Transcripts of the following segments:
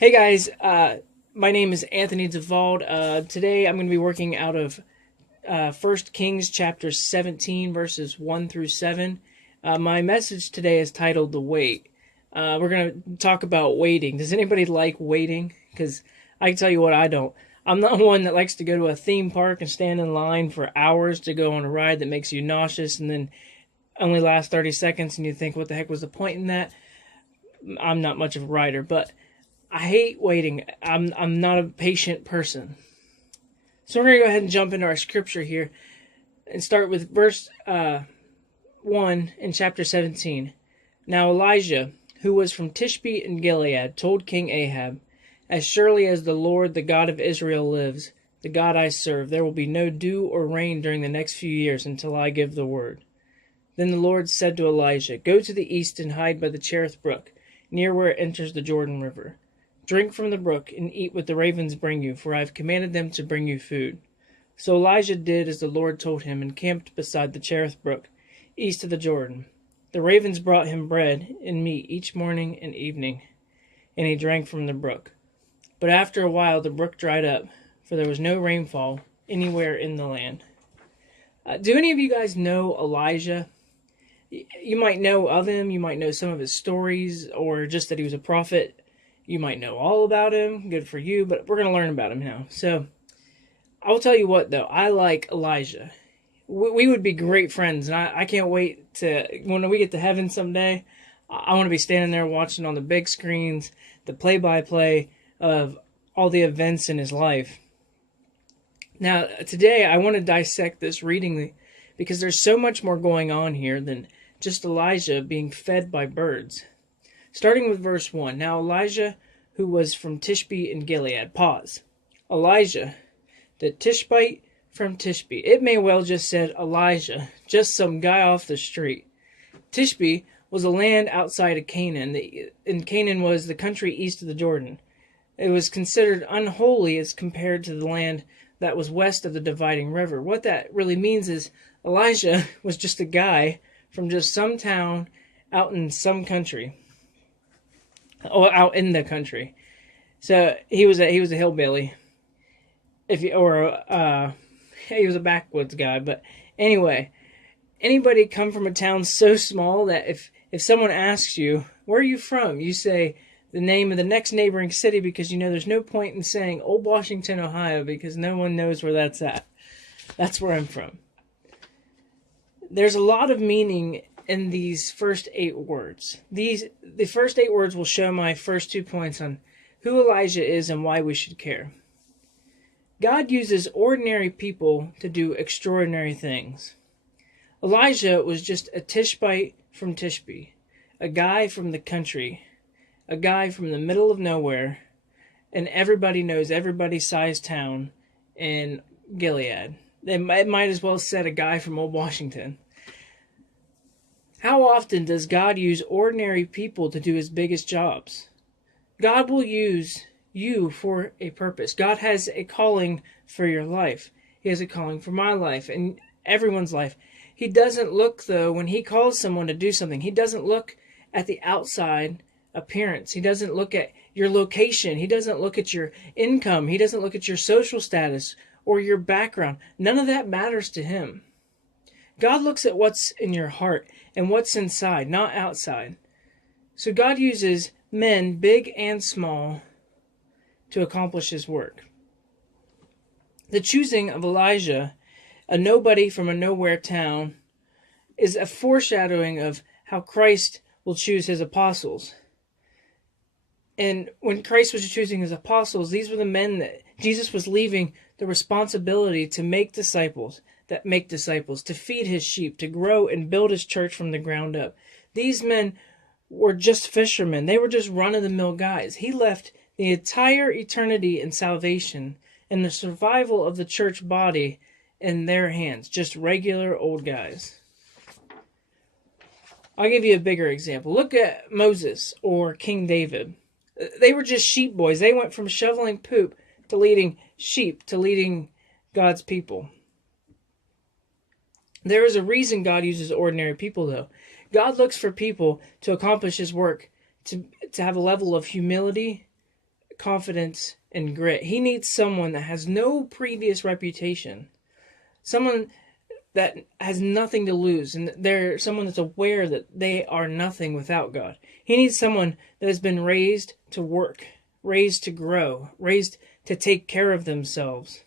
Hey guys, my name is Anthony Zavald. Today I'm going to be working out of 1 Kings chapter 17, verses 1 through 7. My message today is titled The Wait. We're going to talk about waiting. Does anybody like waiting? Because I can tell you what, I don't. I'm not one that likes to go to a theme park and stand in line for hours to go on a ride that makes you nauseous and then only lasts 30 seconds and you think, what the heck was the point in that? I'm not much of a rider, but I hate waiting. I'm not a patient person. So we're going to go ahead and jump into our scripture here and start with verse 1 in chapter 17. Now Elijah, who was from Tishbe in Gilead, told King Ahab, "As surely as the Lord, the God of Israel lives, the God I serve, there will be no dew or rain during the next few years until I give the word." Then the Lord said to Elijah, "Go to the east and hide by the Cherith brook, near where it enters the Jordan River. Drink from the brook and eat what the ravens bring you, for I have commanded them to bring you food." So Elijah did as the Lord told him and camped beside the Cherith brook, east of the Jordan. The ravens brought him bread and meat each morning and evening, and he drank from the brook. But after a while the brook dried up, for there was no rainfall anywhere in the land. Do any of you guys know Elijah? You might know of him, you might know some of his stories, or just that he was a prophet. You might know all about him. Good for you, but we're going to learn about him now. So, I'll tell you what, though. I like Elijah. We would be great friends, and I can't wait to, when we get to heaven someday, I want to be standing there watching on the big screens, the play-by-play of all the events in his life. Now, today, I want to dissect this reading because there's so much more going on here than just Elijah being fed by birds. Starting with verse 1. Now Elijah, who was from Tishbe in Gilead. Pause. Elijah, the Tishbite from Tishbe. It may well just said Elijah, just some guy off the street. Tishbe was a land outside of Canaan, and Canaan was the country east of the Jordan. It was considered unholy as compared to the land that was west of the dividing river. What that really means is Elijah was just a guy from just some town out in some country. Out in the country. So he was a hillbilly. He was a backwoods guy. But anyway, anybody come from a town so small that if someone asks you, "Where are you from?" you say the name of the next neighboring city, because you know there's no point in saying Old Washington, Ohio, because no one knows where that's at. That's where I'm from. There's a lot of meaning in these first 8 words. The first 8 words will show my first 2 points on who Elijah is and why we should care. God uses ordinary people to do extraordinary things. Elijah was just a Tishbite from Tishbe, a guy from the country, a guy from the middle of nowhere, and everybody knows everybody's size town in Gilead. They might as well have said a guy from Old Washington. How often does God use ordinary people to do his biggest jobs? God will use you for a purpose. God has a calling for your life. He has a calling for my life and everyone's life. He doesn't look, though, when he calls someone to do something, he doesn't look at the outside appearance. He doesn't look at your location. He doesn't look at your income. He doesn't look at your social status or your background. None of that matters to him. God looks at what's in your heart and what's inside, not outside. So God uses men, big and small, to accomplish his work. The choosing of Elijah, a nobody from a nowhere town, is a foreshadowing of how Christ will choose his apostles. And when Christ was choosing his apostles, these were the men that Jesus was leaving the responsibility to make disciples, that make disciples, to feed his sheep, to grow and build his church from the ground up. These men were just fishermen. They were just run-of-the-mill guys. He left the entire eternity and salvation and the survival of the church body in their hands, just regular old guys. I'll give you a bigger example. Look at Moses or King David. They were just sheep boys. They went from shoveling poop to leading sheep, to leading God's people. There is a reason God uses ordinary people, though. God looks for people to accomplish his work, to have a level of humility, confidence and grit. He needs someone that has no previous reputation. Someone that has nothing to lose, and they're someone that's aware that they are nothing without God. He needs someone that has been raised to work, raised to grow, raised to take care of themselves.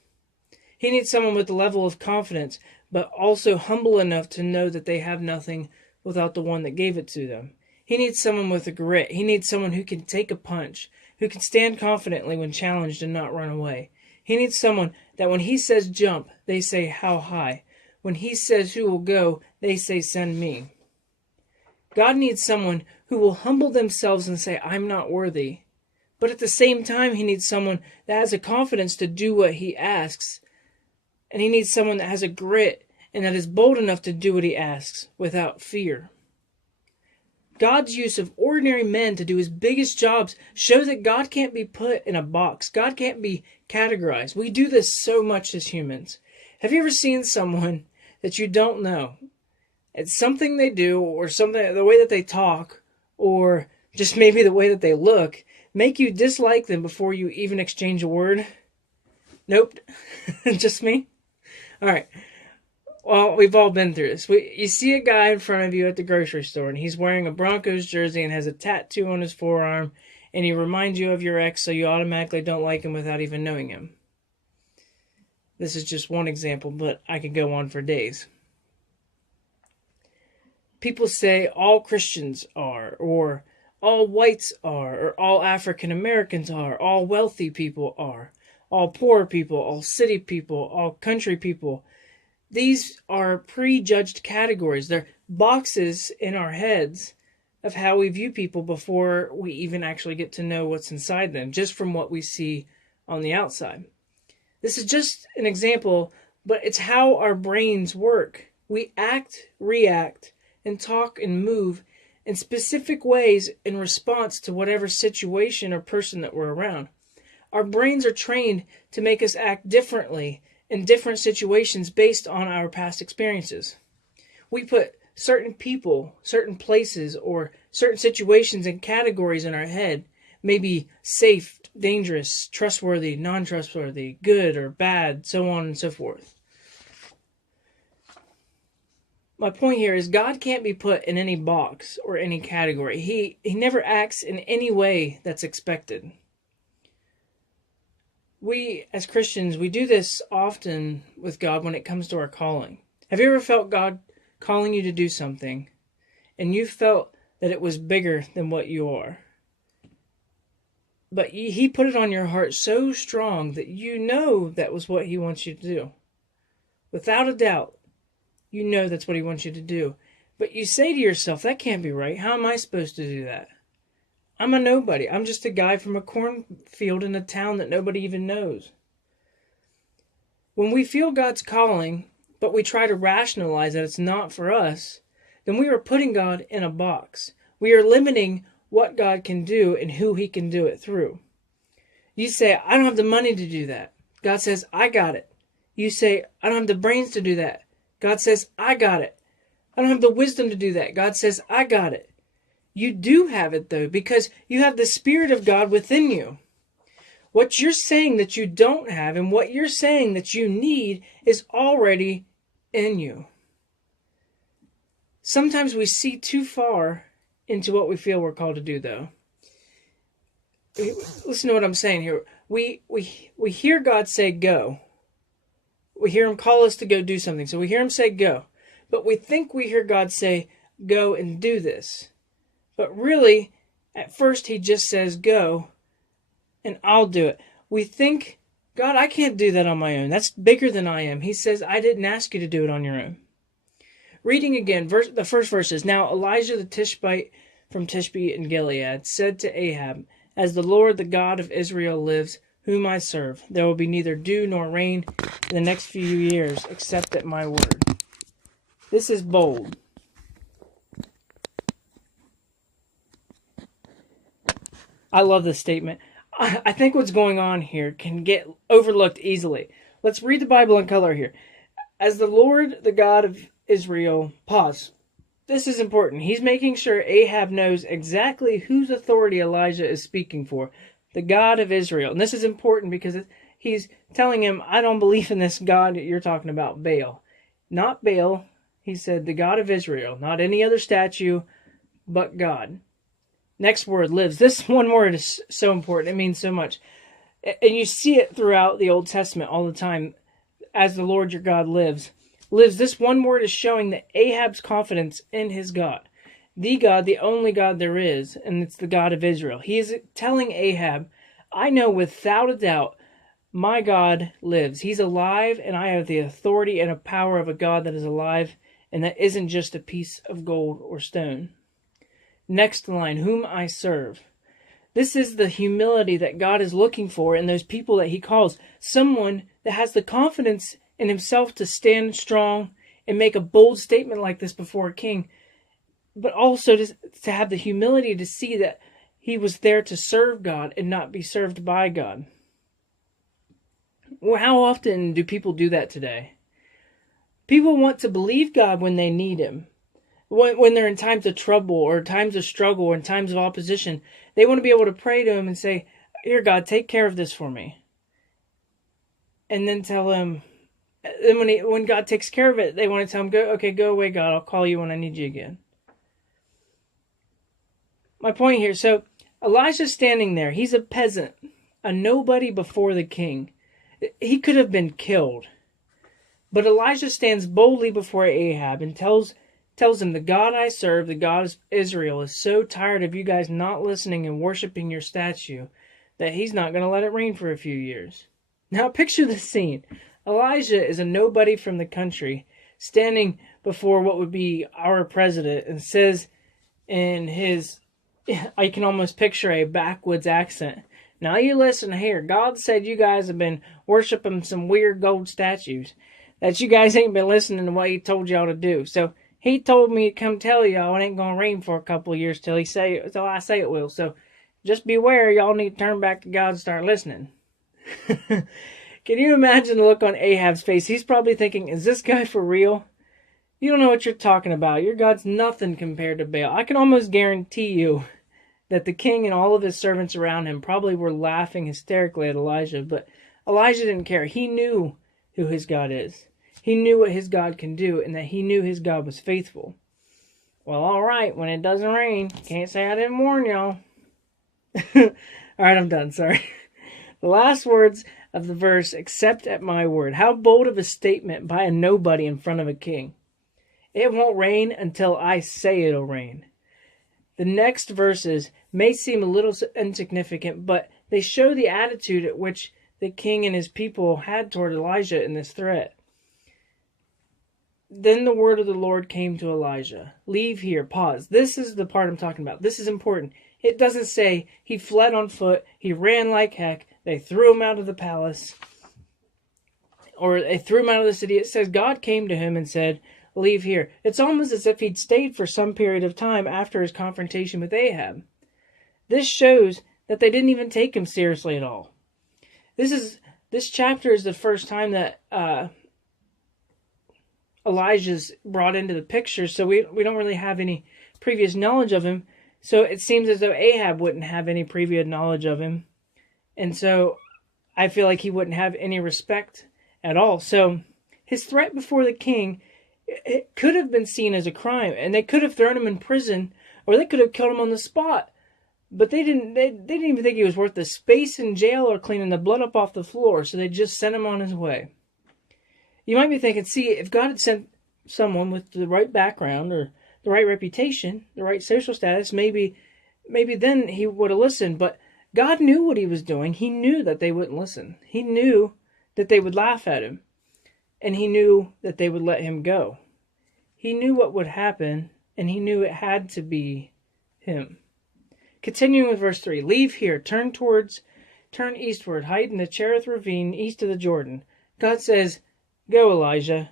He needs someone with a level of confidence, but also humble enough to know that they have nothing without the one that gave it to them. He needs someone with a grit. He needs someone who can take a punch, who can stand confidently when challenged and not run away. He needs someone that when he says jump, they say how high. When he says who will go, they say send me. God needs someone who will humble themselves and say I'm not worthy. But at the same time, he needs someone that has a confidence to do what he asks. And he needs someone that has a grit and that is bold enough to do what he asks without fear. God's use of ordinary men to do his biggest jobs show that God can't be put in a box. God can't be categorized. We do this so much as humans. Have you ever seen someone that you don't know? It's something they do, or something, the way that they talk, or just maybe the way that they look, make you dislike them before you even exchange a word? Nope. Just me? All right. Well, we've all been through this. You see a guy in front of you at the grocery store, and he's wearing a Broncos jersey and has a tattoo on his forearm, and he reminds you of your ex, so you automatically don't like him without even knowing him. This is just one example, but I could go on for days. People say all Christians are, or all whites are, or all African Americans are, all wealthy people are, all poor people, all city people, all country people. These are prejudged categories. They're boxes in our heads of how we view people before we even actually get to know what's inside them, just from what we see on the outside. This is just an example, but it's how our brains work. We act, react, and talk and move in specific ways in response to whatever situation or person that we're around. Our brains are trained to make us act differently in different situations based on our past experiences. We put certain people, certain places, or certain situations and categories in our head, maybe safe, dangerous, trustworthy, non-trustworthy, good or bad, so on and so forth. My point here is God can't be put in any box or any category. He never acts in any way that's expected. We, as Christians, we do this often with God when it comes to our calling. Have you ever felt God calling you to do something, and you felt that it was bigger than what you are? But he put it on your heart so strong that you know that was what he wants you to do. Without a doubt, you know that's what he wants you to do. But you say to yourself, that can't be right. How am I supposed to do that? I'm a nobody. I'm just a guy from a cornfield in a town that nobody even knows. When we feel God's calling, but we try to rationalize that it's not for us, then we are putting God in a box. We are limiting what God can do and who he can do it through. You say, I don't have the money to do that. God says, I got it. You say, I don't have the brains to do that. God says, I got it. I don't have the wisdom to do that. God says, I got it. You do have it, though, because you have the Spirit of God within you. What you're saying that you don't have and what you're saying that you need is already in you. Sometimes we see too far into what we feel we're called to do, though. Listen to what I'm saying here. We hear God say go. We hear him call us to go do something. So we hear him say go. But we think we hear God say go and do this. But really, at first he just says go and I'll do it. We think, God, I can't do that on my own. That's bigger than I am. He says, I didn't ask you to do it on your own. Reading again, the first verse is, Now Elijah the Tishbite from Tishbe in Gilead said to Ahab, As the Lord, the God of Israel lives, whom I serve, there will be neither dew nor rain in the next few years, except at my word. This is bold. I love this statement. I think what's going on here can get overlooked easily. Let's read the Bible in color here. As the Lord, the God of Israel, pause. This is important. He's making sure Ahab knows exactly whose authority Elijah is speaking for. the God of Israel. And this is important because he's telling him, I don't believe in this God that you're talking about, Baal. Not Baal. He said, the God of Israel, not any other statue, but God. Next word, lives. This one word is so important. It means so much. And you see it throughout the Old Testament all the time. As the Lord your God lives. Lives. This one word is showing that Ahab's confidence in his God. The God, the only God there is, and it's the God of Israel. He is telling Ahab, I know without a doubt my God lives. He's alive, and I have the authority and a power of a God that is alive, and that isn't just a piece of gold or stone. Next line, whom I serve. This is the humility that God is looking for in those people that he calls. Someone that has the confidence in himself to stand strong and make a bold statement like this before a king, but also to have the humility to see that he was there to serve God and not be served by God. Well, how often do people do that today? People want to believe God when they need him. When they're in times of trouble or times of struggle or in times of opposition, they want to be able to pray to him and say, here, God, take care of this for me. And then tell him, then when God takes care of it, they want to tell him, go away, God, I'll call you when I need you again. My point here, so Elijah's standing there. He's a peasant, a nobody before the king. He could have been killed. But Elijah stands boldly before Ahab and tells him, the God I serve, the God of Israel, is so tired of you guys not listening and worshiping your statue that he's not going to let it rain for a few years. Now picture this scene. Elijah is a nobody from the country standing before what would be our president and says in his, I can almost picture a backwoods accent, now you listen here, God said you guys have been worshiping some weird gold statues, that you guys ain't been listening to what he told y'all to do. So he told me to come tell y'all it ain't going to rain for a couple of years till I say it will. So just beware, y'all need to turn back to God and start listening. Can you imagine the look on Ahab's face? He's probably thinking, is this guy for real? You don't know what you're talking about. Your God's nothing compared to Baal. I can almost guarantee you that the king and all of his servants around him probably were laughing hysterically at Elijah, but Elijah didn't care. He knew who his God is. He knew what his God can do, and that he knew his God was faithful. Well, all right, when it doesn't rain, can't say I didn't warn y'all. All right, I'm done, sorry. The last words of the verse, except at my word. How bold of a statement by a nobody in front of a king. It won't rain until I say it'll rain. The next verses may seem a little insignificant, but they show the attitude at which the king and his people had toward Elijah in this threat. Then the word of the Lord came to Elijah. Leave here, pause. This is the part I'm talking about. This is important. It doesn't say he fled on foot, he ran like heck, they threw him out of the palace, or they threw him out of the city. It says God came to him and said, leave here. It's almost as if he'd stayed for some period of time after his confrontation with Ahab. This shows that they didn't even take him seriously at all. This chapter is the first time that Elijah's brought into the picture, so we don't really have any previous knowledge of him. So it seems as though Ahab wouldn't have any previous knowledge of him. And so I feel like he wouldn't have any respect at all. So his threat before the king, it could have been seen as a crime, and they could have thrown him in prison, or they could have killed him on the spot. But they didn't even think he was worth the space in jail or cleaning the blood up off the floor, so they just sent him on his way. You might be thinking, see, if God had sent someone with the right background or the right reputation, the right social status, maybe then he would have listened. But God knew what he was doing. He knew that they wouldn't listen. He knew that they would laugh at him. And he knew that they would let him go. He knew what would happen, and he knew it had to be him. Continuing with verse 3, leave here, turn eastward, hide in the Cherith ravine east of the Jordan. God says, go, Elijah.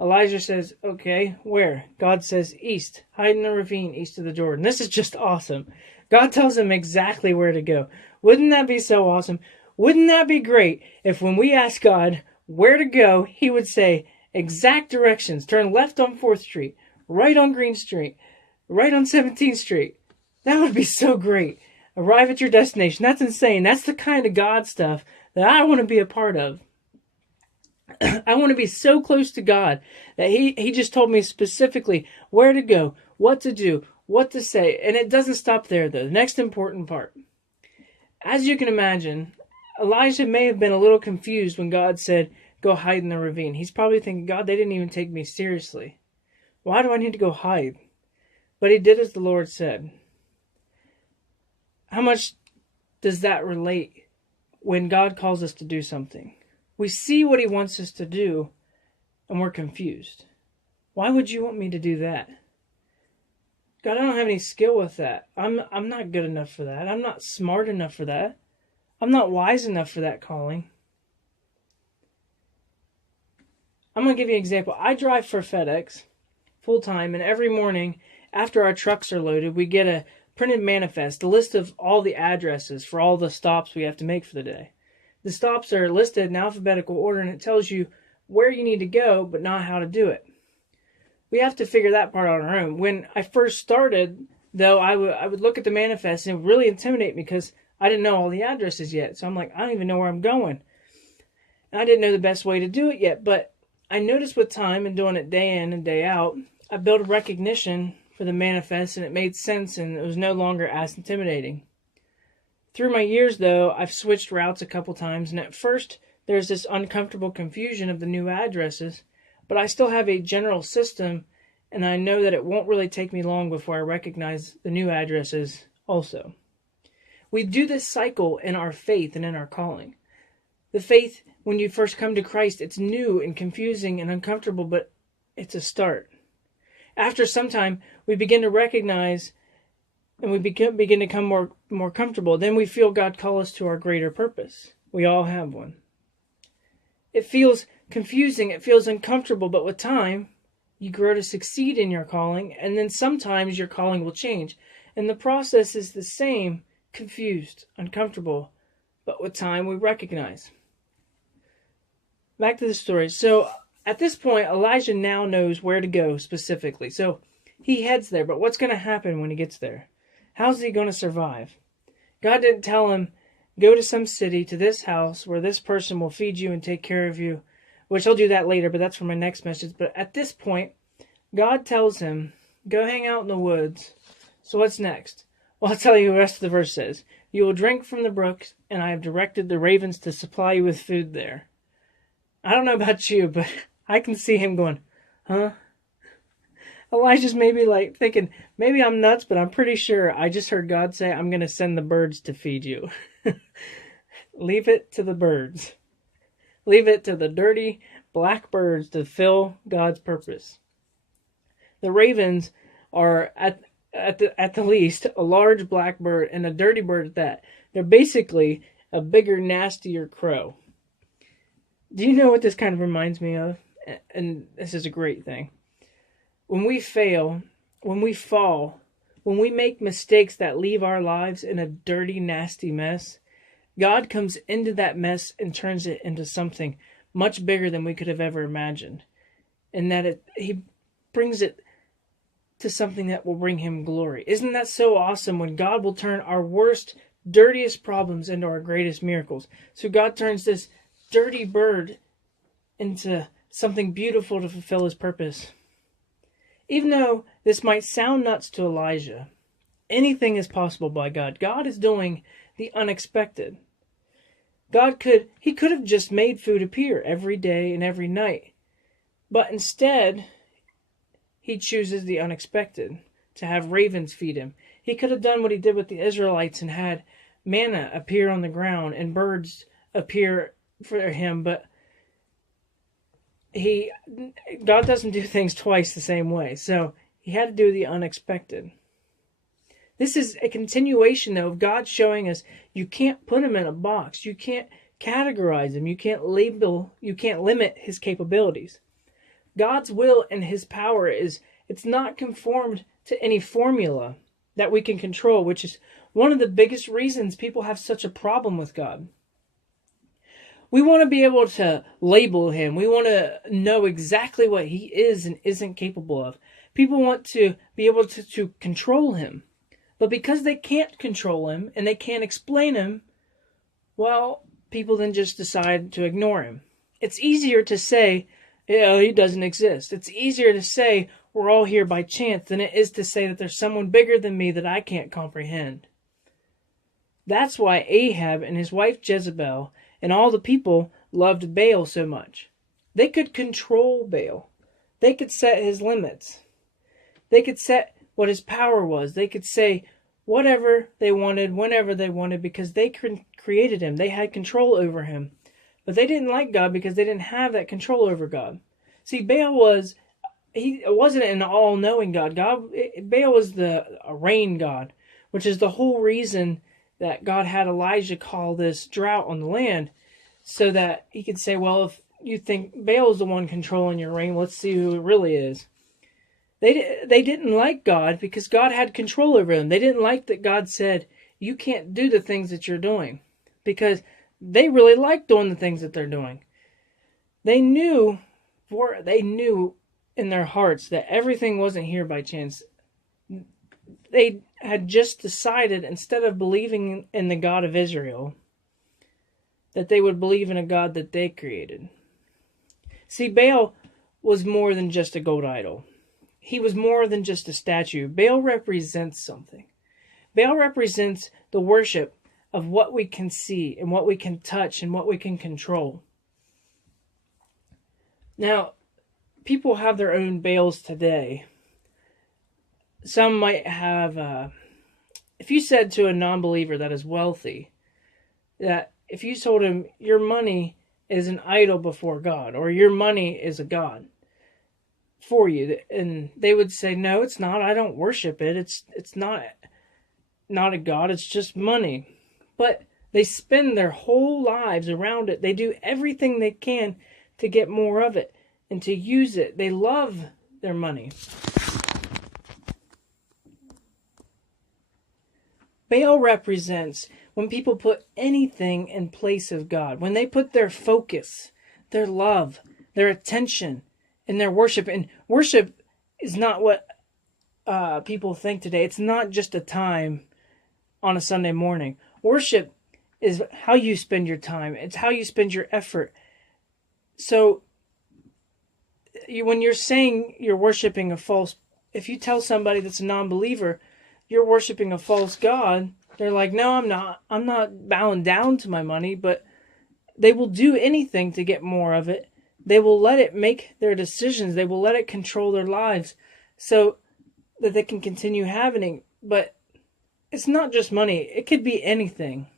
Elijah says, okay, where? God says, east, hide in the ravine east of the Jordan. This is just awesome. God tells him exactly where to go. Wouldn't that be so awesome? Wouldn't that be great if when we ask God where to go, he would say exact directions. Turn left on 4th Street, right on Green Street, right on 17th Street. That would be so great. Arrive at your destination. That's insane. That's the kind of God stuff that I want to be a part of. I want to be so close to God that he just told me specifically where to go, what to do, what to say. And it doesn't stop there, though. The next important part. As you can imagine, Elijah may have been a little confused when God said, go hide in the ravine. He's probably thinking, God, they didn't even take me seriously. Why do I need to go hide? But he did as the Lord said. How much does that relate when God calls us to do something? We see what he wants us to do, and we're confused. Why would you want me to do that? God, I don't have any skill with that. I'm not good enough for that. I'm not smart enough for that. I'm not wise enough for that calling. I'm going to give you an example. I drive for FedEx full time, and every morning after our trucks are loaded, we get a printed manifest, a list of all the addresses for all the stops we have to make for the day. The stops are listed in alphabetical order, and it tells you where you need to go, but not how to do it. We have to figure that part out on our own. When I first started, though, I would look at the manifest, and it would really intimidate me because I didn't know all the addresses yet. So I'm like, I don't even know where I'm going. And I didn't know the best way to do it yet, but I noticed with time and doing it day in and day out, I built a recognition for the manifest, and it made sense, and it was no longer as intimidating. Through my years, though, I've switched routes a couple times, and at first there's this uncomfortable confusion of the new addresses, but I still have a general system, and I know that it won't really take me long before I recognize the new addresses also. We do this cycle in our faith and in our calling. The faith, when you first come to Christ, it's new and confusing and uncomfortable, but it's a start. After some time, we begin to recognize and we begin to become more comfortable. Then we feel God call us to our greater purpose. We all have one. It feels confusing, it feels uncomfortable, but with time, you grow to succeed in your calling, and then sometimes your calling will change. And the process is the same, confused, uncomfortable, but with time we recognize. Back to the story. So at this point, Elijah now knows where to go specifically. So he heads there, but what's going to happen when he gets there? How's he going to survive? God didn't tell him, go to some city, to this house, where this person will feed you and take care of you, which I'll do that later, but that's for my next message. But at this point, God tells him, go hang out in the woods. So what's next? Well, I'll tell you what the rest of the verse says. You will drink from the brooks, and I have directed the ravens to supply you with food there. I don't know about you, but I can see him going, huh? Elijah's maybe like thinking, maybe I'm nuts, but I'm pretty sure I just heard God say, I'm going to send the birds to feed you. Leave it to the birds. Leave it to the dirty black birds to fill God's purpose. The ravens are at the least a large black bird and a dirty bird at that. They're basically a bigger, nastier crow. Do you know what this kind of reminds me of? And this is a great thing. When we fail, when we fall, when we make mistakes that leave our lives in a dirty, nasty mess, God comes into that mess and turns it into something much bigger than we could have ever imagined. And that He brings it to something that will bring Him glory. Isn't that so awesome when God will turn our worst, dirtiest problems into our greatest miracles? So God turns this dirty bird into something beautiful to fulfill His purpose. Even though this might sound nuts to Elijah, anything is possible by God. God is doing the unexpected. He could have just made food appear every day and every night. But instead, He chooses the unexpected, to have ravens feed Him. He could have done what He did with the Israelites and had manna appear on the ground and birds appear for Him, but God doesn't do things twice the same way, so He had to do the unexpected. This is a continuation, though, of God showing us you can't put Him in a box. You can't categorize Him. You can't limit His capabilities. God's will and His power it's not conformed to any formula that we can control, which is one of the biggest reasons people have such a problem with God. We want to be able to label Him. We want to know exactly what He is and isn't capable of. People want to be able to control Him. But because they can't control him and they can't explain him, well, people then just decide to ignore him. It's easier to say, yeah, he doesn't exist. It's easier to say we're all here by chance than it is to say that there's someone bigger than me that I can't comprehend. That's why Ahab and his wife Jezebel and all the people loved Baal so much. They could control Baal. They could set his limits. They could set what his power was. They could say whatever they wanted, whenever they wanted, because they created him. They had control over him. But they didn't like God because they didn't have that control over God. See, Baal wasn't an all-knowing God. Baal was a rain god, which is the whole reason that God had Elijah call this drought on the land, so that he could say, well, if you think Baal is the one controlling your rain, let's see who it really is. They didn't like God because God had control over them. They didn't like that God said, you can't do the things that you're doing, because they really liked doing the things that they're doing. They knew in their hearts that everything wasn't here by chance. They had just decided, instead of believing in the God of Israel, that they would believe in a God that they created. See, Baal was more than just a gold idol. He was more than just a statue. Baal represents something. Baal represents the worship of what we can see and what we can touch and what we can control. Now, people have their own Baals today. Some might have, if you said to a non-believer that is wealthy, that if you told him your money is an idol before God, or your money is a God for you, and they would say, no, it's not. I don't worship it. It's not a God. It's just money. But they spend their whole lives around it. They do everything they can to get more of it and to use it. They love their money. Baal represents when people put anything in place of God, when they put their focus, their love, their attention, and their worship. And worship is not what people think today. It's not just a time on a Sunday morning. Worship is how you spend your time. It's how you spend your effort. So when you're saying you're worshiping a false, if you tell somebody that's a non-believer, you're worshiping a false god, they're like, no, I'm not. I'm not bowing down to my money, but they will do anything to get more of it. They will let it make their decisions. They will let it control their lives so that they can continue having it. But it's not just money. It could be anything.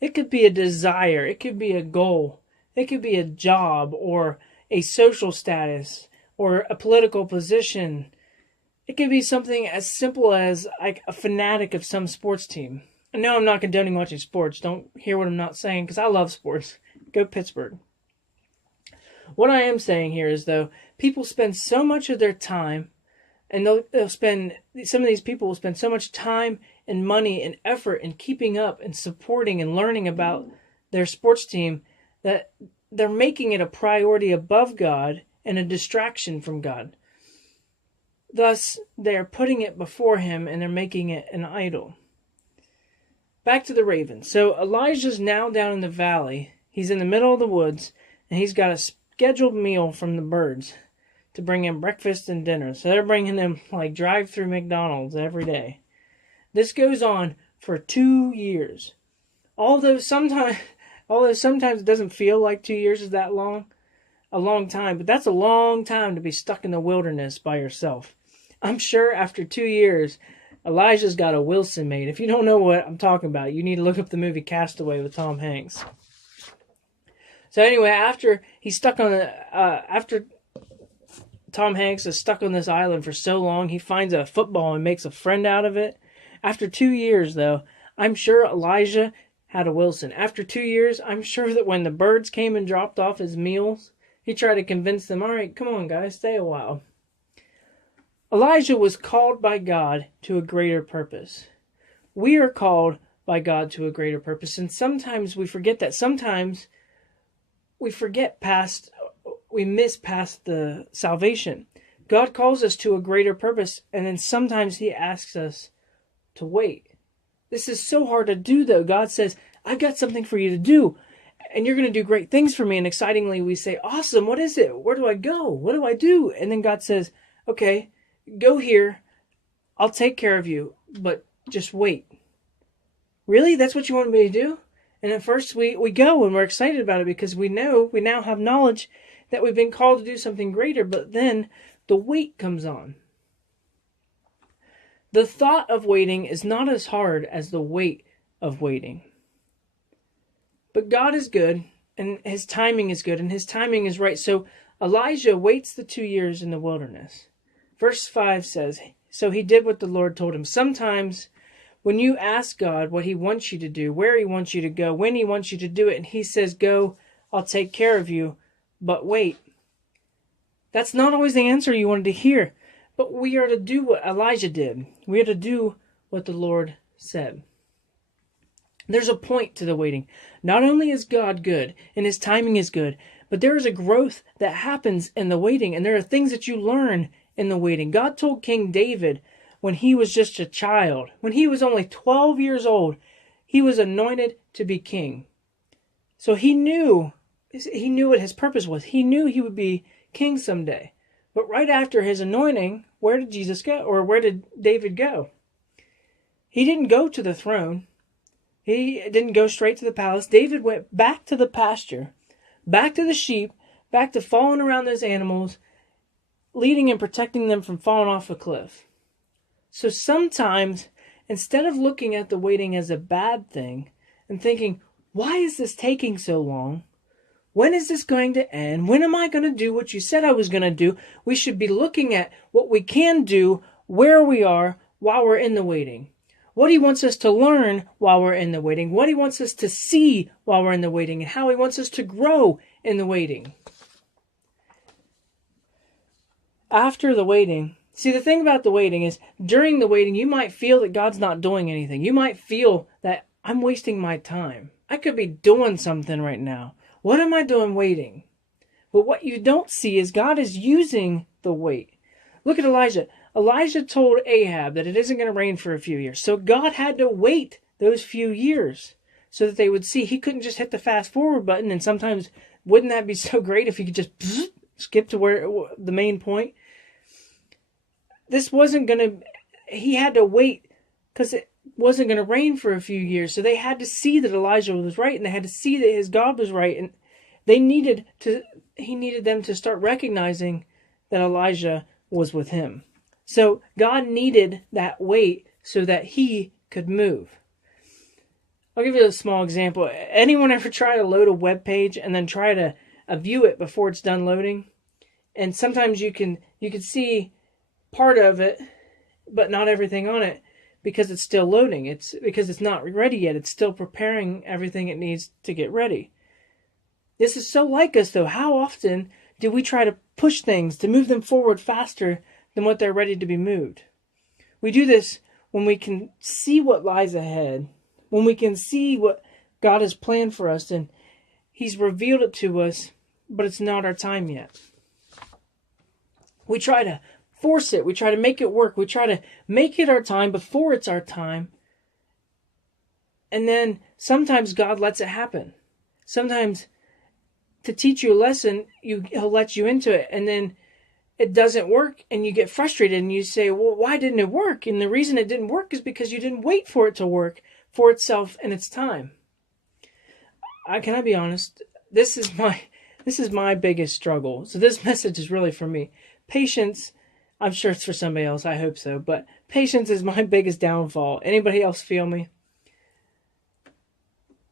It could be a desire. It could be a goal. It could be a job or a social status or a political position. It could be something as simple as like a fanatic of some sports team. I know I'm not condoning watching sports. Don't hear what I'm not saying, because I love sports. Go Pittsburgh. What I am saying here is, though, people spend so much of their time, and some of these people will spend so much time and money and effort in keeping up and supporting and learning about their sports team, that they're making it a priority above God and a distraction from God. Thus, they're putting it before him and they're making it an idol. Back to the ravens. So Elijah's now down in the valley. He's in the middle of the woods, and he's got a scheduled meal from the birds to bring him breakfast and dinner. So they're bringing him like drive-through McDonald's every day. This goes on for 2 years. Although sometimes it doesn't feel like 2 years is that long, a long time, but that's a long time to be stuck in the wilderness by yourself. I'm sure after 2 years, Elijah's got a Wilson made. If you don't know what I'm talking about, you need to look up the movie Castaway with Tom Hanks. So anyway, after Tom Hanks is stuck on this island for so long, he finds a football and makes a friend out of it. After 2 years, though, I'm sure Elijah had a Wilson. After 2 years, I'm sure that when the birds came and dropped off his meals, he tried to convince them, all right, come on, guys, stay a while. Elijah was called by God to a greater purpose. We are called by God to a greater purpose, and sometimes we forget that. Sometimes we miss past the salvation. God calls us to a greater purpose, and then sometimes he asks us to wait. This is so hard to do, though. God says, I've got something for you to do, and you're going to do great things for me. And excitingly, we say, awesome, what is it? Where do I go? What do I do? And then God says, okay, go here. I'll take care of you, but just wait. Really? That's what you want me to do? And at first we go and we're excited about it because we now have knowledge that we've been called to do something greater, but then the wait comes on. The thought of waiting is not as hard as the weight of waiting. But God is good, and his timing is good, and his timing is right. So Elijah waits the 2 years in the wilderness. Verse 5 says, so he did what the Lord told him. Sometimes when you ask God what he wants you to do, where he wants you to go, when he wants you to do it, and he says, go, I'll take care of you, but wait. That's not always the answer you wanted to hear. But we are to do what Elijah did. We are to do what the Lord said. There's a point to the waiting. Not only is God good and his timing is good, but there is a growth that happens in the waiting, and there are things that you learn in the waiting. God told King David when he was just a child, when he was only 12 years old, he was anointed to be king. So he knew what his purpose was. He knew he would be king someday. But right after his anointing, where did Jesus go? Or where did David go? He didn't go to the throne. He didn't go straight to the palace. David went back to the pasture, back to the sheep, back to following around those animals, leading and protecting them from falling off a cliff. So sometimes, instead of looking at the waiting as a bad thing and thinking, why is this taking so long? When is this going to end? When am I going to do what you said I was going to do? We should be looking at what we can do, where we are, while we're in the waiting. What he wants us to learn while we're in the waiting. What he wants us to see while we're in the waiting. And how he wants us to grow in the waiting. After the waiting, see, the thing about the waiting is, during the waiting, you might feel that God's not doing anything. You might feel that I'm wasting my time. I could be doing something right now. What am I doing waiting? But what you don't see is God is using the wait. Look at Elijah. Elijah told Ahab that it isn't going to rain for a few years. So God had to wait those few years so that they would see. He couldn't just hit the fast forward button. And sometimes, wouldn't that be so great if you could just skip to where the main point? This wasn't going to, he had to wait because it wasn't going to rain for a few years. So they had to see that Elijah was right, and they had to see that his God was right. And he needed them to start recognizing that Elijah was with him. So God needed that wait so that he could move. I'll give you a small example. Anyone ever try to load a web page and then try to view it before it's done loading? And sometimes you can see part of it, but not everything on it, because it's still loading. It's because it's not ready yet. It's still preparing everything it needs to get ready. This is so like us, though. How often do we try to push things to move them forward faster than what they're ready to be moved? We do this when we can see what lies ahead, when we can see what God has planned for us, and he's revealed it to us, but it's not our time yet. We try to force it. We try to make it work. We try to make it our time before it's our time. And then sometimes God lets it happen. Sometimes to teach you a lesson, he'll let you into it. And then it doesn't work and you get frustrated and you say, well, why didn't it work? And the reason it didn't work is because you didn't wait for it to work for itself in its time. Can I be honest? This is my biggest struggle. So this message is really for me. Patience, I'm sure it's for somebody else. I hope so. But patience is my biggest downfall. Anybody else feel me?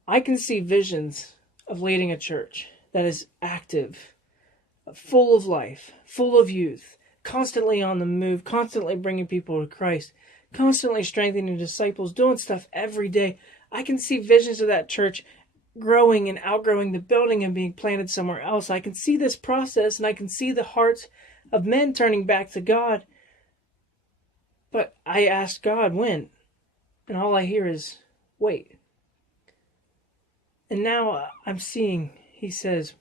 I can see visions of leading a church that is active, full of life, full of youth, constantly on the move, constantly bringing people to Christ, constantly strengthening disciples, doing stuff every day. I can see visions of that church growing and outgrowing the building and being planted somewhere else. I can see this process, and I can see the hearts of men turning back to God. But I asked God when, and all I hear is wait. And now I'm seeing, he says,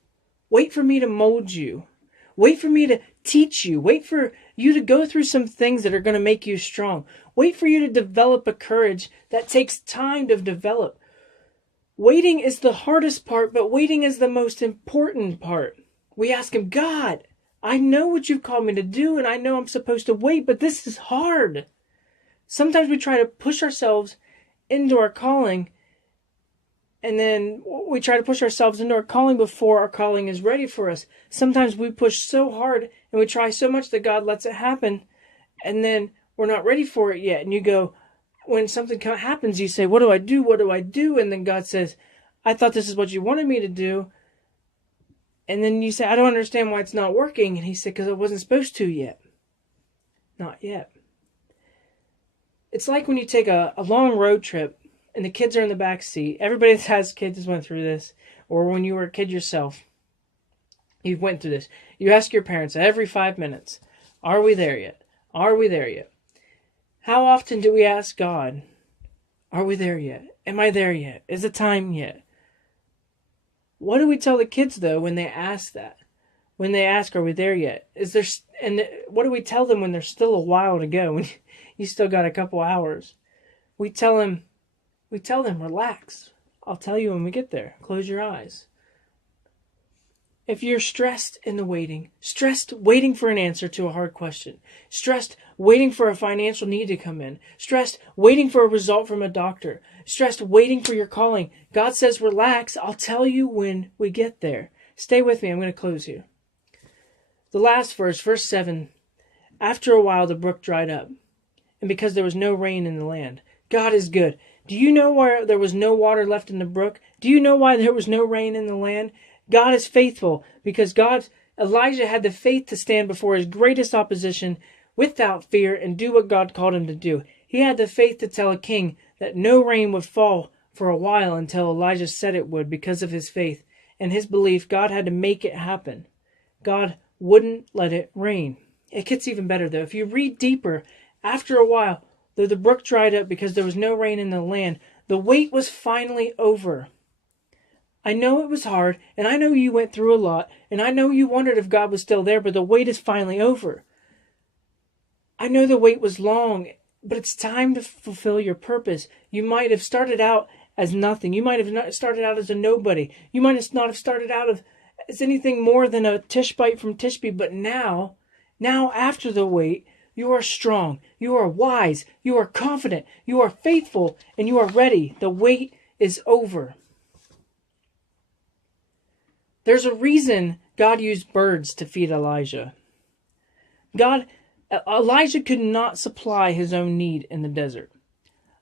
wait for me to mold you. Wait for me to teach you. Wait for you to go through some things that are going to make you strong. Wait for you to develop a courage that takes time to develop. Waiting is the hardest part, but waiting is the most important part. We ask him, God, I know what you've called me to do, and I know I'm supposed to wait, but this is hard. Sometimes we try to push ourselves into our calling, and then we try to push ourselves into our calling before our calling is ready for us. Sometimes we push so hard and we try so much that God lets it happen, and then we're not ready for it yet. And you go, when something happens, you say, what do I do? What do I do? And then God says, I thought this is what you wanted me to do. And then you say, I don't understand why it's not working. And he said, because I wasn't supposed to yet. Not yet. It's like when you take a long road trip and the kids are in the back seat. Everybody that has kids has went through this. Or when you were a kid yourself, you went through this. You ask your parents every 5 minutes, are we there yet? Are we there yet? How often do we ask God, are we there yet? Am I there yet? Is it time yet? What do we tell the kids, though, when they ask that? When they ask, are we there yet? And what do we tell them when there's still a while to go? When you still got a couple hours? We tell them, relax. I'll tell you when we get there. Close your eyes. If you're stressed in the waiting, stressed waiting for an answer to a hard question, stressed waiting for a financial need to come in, stressed waiting for a result from a doctor, stressed waiting for your calling, God says, relax. I'll tell you when we get there. Stay with me. I'm going to close here. The last verse, verse 7, after a while the brook dried up, and because there was no rain in the land. God is good. Do you know why there was no water left in the brook? Do you know why there was no rain in the land? God is faithful because Elijah had the faith to stand before his greatest opposition without fear and do what God called him to do. He had the faith to tell a king that no rain would fall for a while until Elijah said it would because of his faith and his belief. God had to make it happen. God wouldn't let it rain. It gets even better though. If you read deeper, after a while, though the brook dried up because there was no rain in the land, the wait was finally over. I know it was hard, and I know you went through a lot, and I know you wondered if God was still there, but the wait is finally over. I know the wait was long, but it's time to fulfill your purpose. You might have started out as nothing. You might have not started out as a nobody. You might not have started out as anything more than a Tishbite from Tishbe, but now after the wait, you are strong, you are wise, you are confident, you are faithful, and you are ready. The wait is over. There's a reason God used birds to feed Elijah. Elijah could not supply his own need in the desert.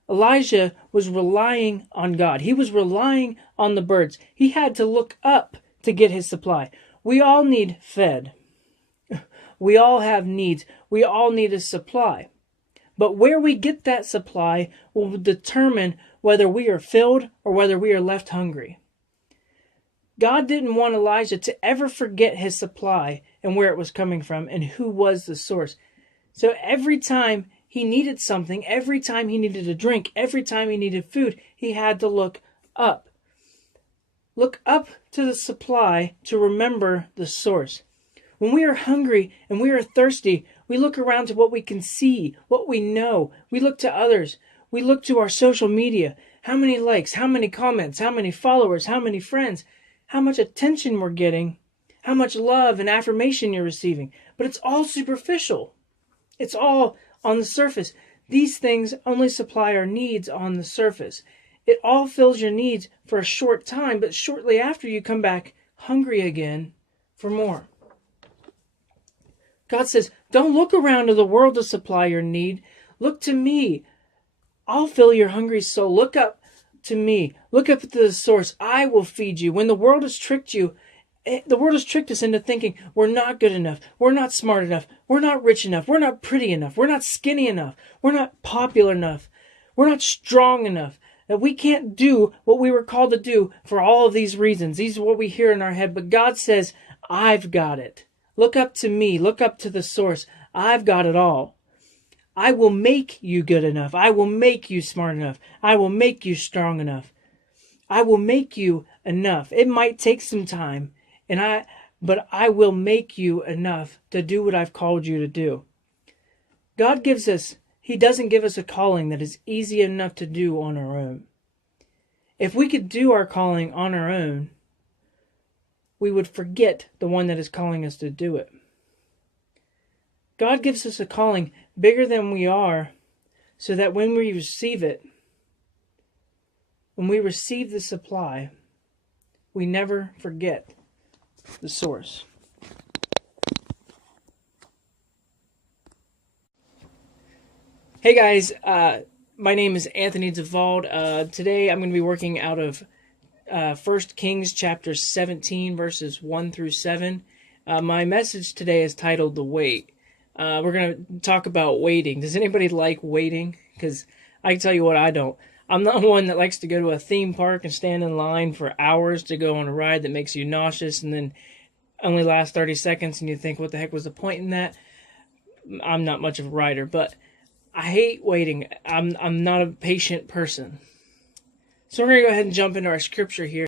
Elijah was relying on God. He was relying on the birds. He had to look up to get his supply. We all need fed. We all have needs. We all need a supply. But where we get that supply will determine whether we are filled or whether we are left hungry. God didn't want Elijah to ever forget his supply and where it was coming from and who was the source. So every time he needed something, every time he needed a drink, every time he needed food, he had to look up. Look up to the supply to remember the source. When we are hungry and we are thirsty, we look around to what we can see, what we know. We look to others. We look to our social media. How many likes, how many comments, how many followers, how many friends, how much attention we're getting, how much love and affirmation you're receiving. But it's all superficial. It's all on the surface. These things only supply our needs on the surface. It all fills your needs for a short time, but shortly after you come back hungry again for more. God says, don't look around to the world to supply your need. Look to me. I'll fill your hungry soul. Look up to me. Look up to the source. I will feed you. When the world has tricked you, the world has tricked us into thinking we're not good enough. We're not smart enough. We're not rich enough. We're not pretty enough. We're not skinny enough. We're not popular enough. We're not strong enough. That we can't do what we were called to do for all of these reasons. These are what we hear in our head. But God says, I've got it. Look up to me. Look up to the source. I've got it all. I will make you good enough. I will make you smart enough. I will make you strong enough. I will make you enough. It might take some time, but I will make you enough to do what I've called you to do. He doesn't give us a calling that is easy enough to do on our own. If we could do our calling on our own, we would forget the one that is calling us to do it. God gives us a calling bigger than we are, so that when we receive the supply, we never forget the source. Hey guys, my name is Anthony Zavald. Today I'm going to be working out of 1 Kings chapter 17, verses 1 through 7. My message today is titled The Wait. We're going to talk about waiting. Does anybody like waiting? Because I can tell you what, I don't. I'm not one that likes to go to a theme park and stand in line for hours to go on a ride that makes you nauseous and then only lasts 30 seconds and you think, what the heck was the point in that? I'm not much of a rider, but I hate waiting. I'm not a patient person. So we're going to go ahead and jump into our scripture here.